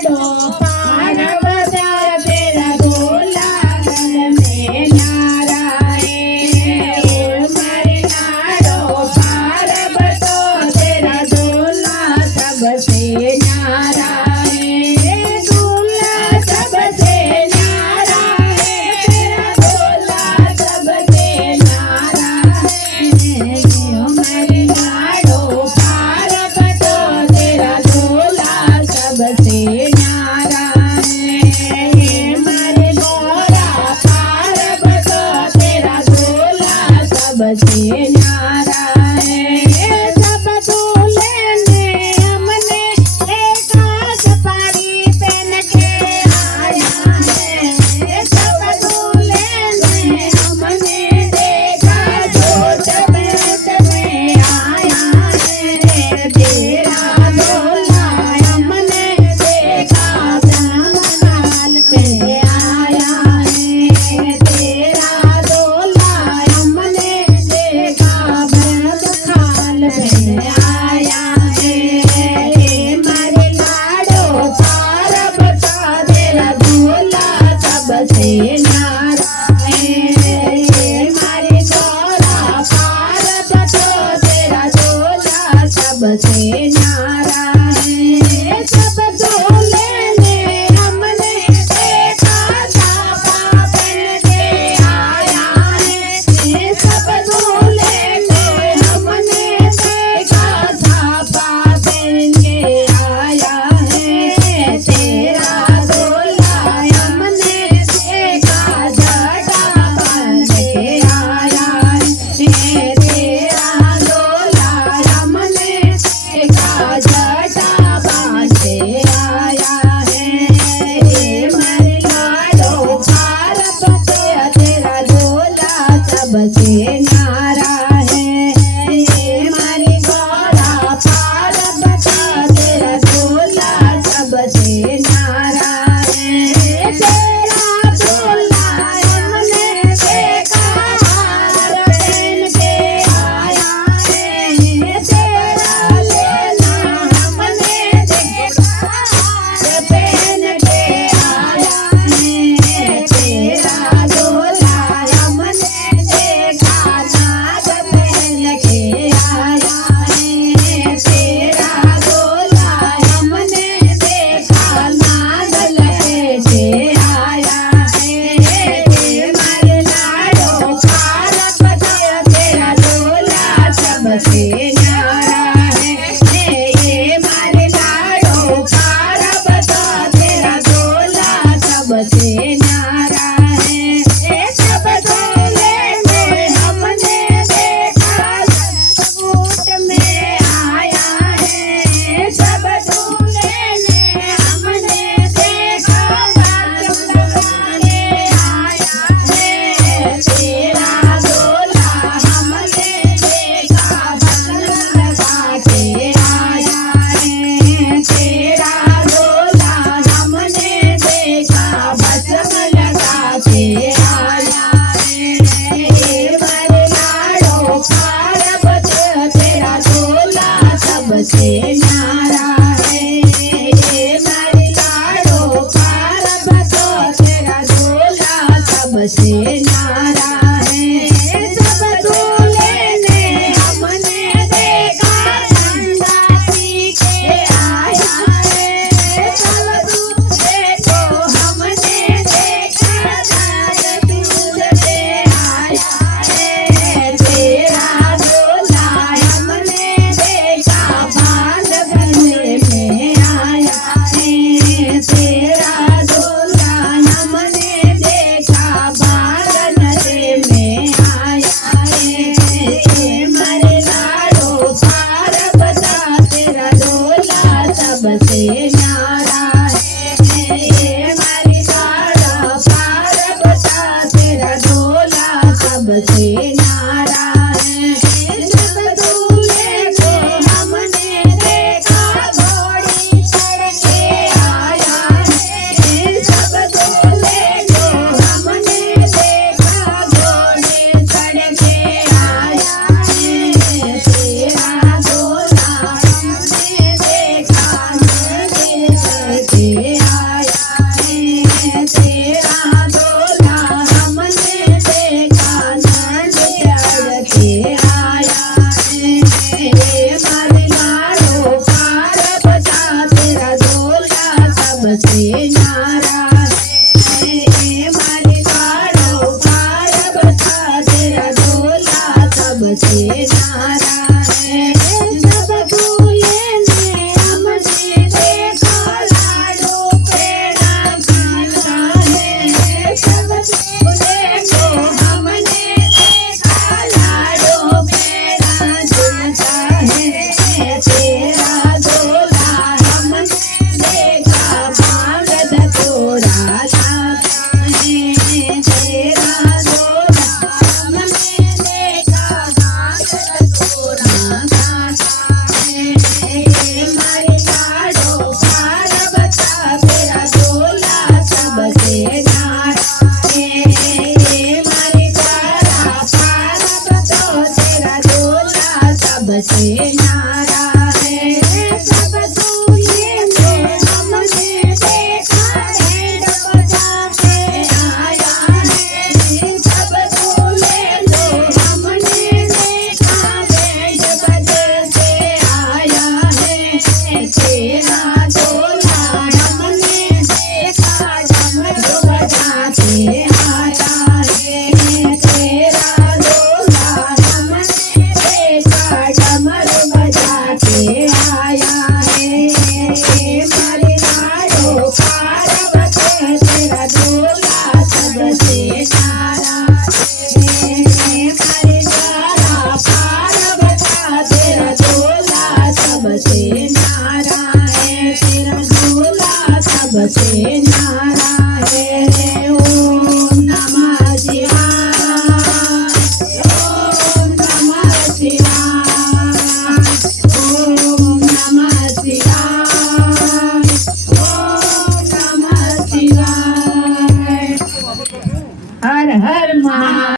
तेरा सबसे न्यारा है। मारे काढ़ो पार बता तेरा झोला सबसे न्यारा है। सब भूले ने हमने देखा लाडो पेड़ा खाना है। सब भूले को हमने देखा लाडो पेड़ा खाना है। तेरा झोला हमने देखा भांग धतूरा खाता है। तेरा झोला हमने देखा भांग धतूरा खाता है। मारे काढ़ो पार बता तेरा झोला सबसे न्यारा है। मारे काढ़ा पार बता तेरा झोला सबसे न्यारा है। सब दूल्हे में हमने देखा बैंड बजाते आया है। सब दूल्हे में हमने देखा बैंड बजाते आया है। तेरा झोला हमने देखा डमरू बजाते आया है। तेरा झोला हमने देखा डमरू बजाते आया है। मारे काढ़ो पार बता तेरा झोला सबसे न्यारा है। मारे काढ़ा पार बता तेरा झोला सबसे न्यारा है। तेरा झोला सबसे न्यारा है। ओम नमः शिवाय। ओम नमः शिवाय। ओम नमः शिवाय। ओम नमः शिवाय। हर हर महादेव।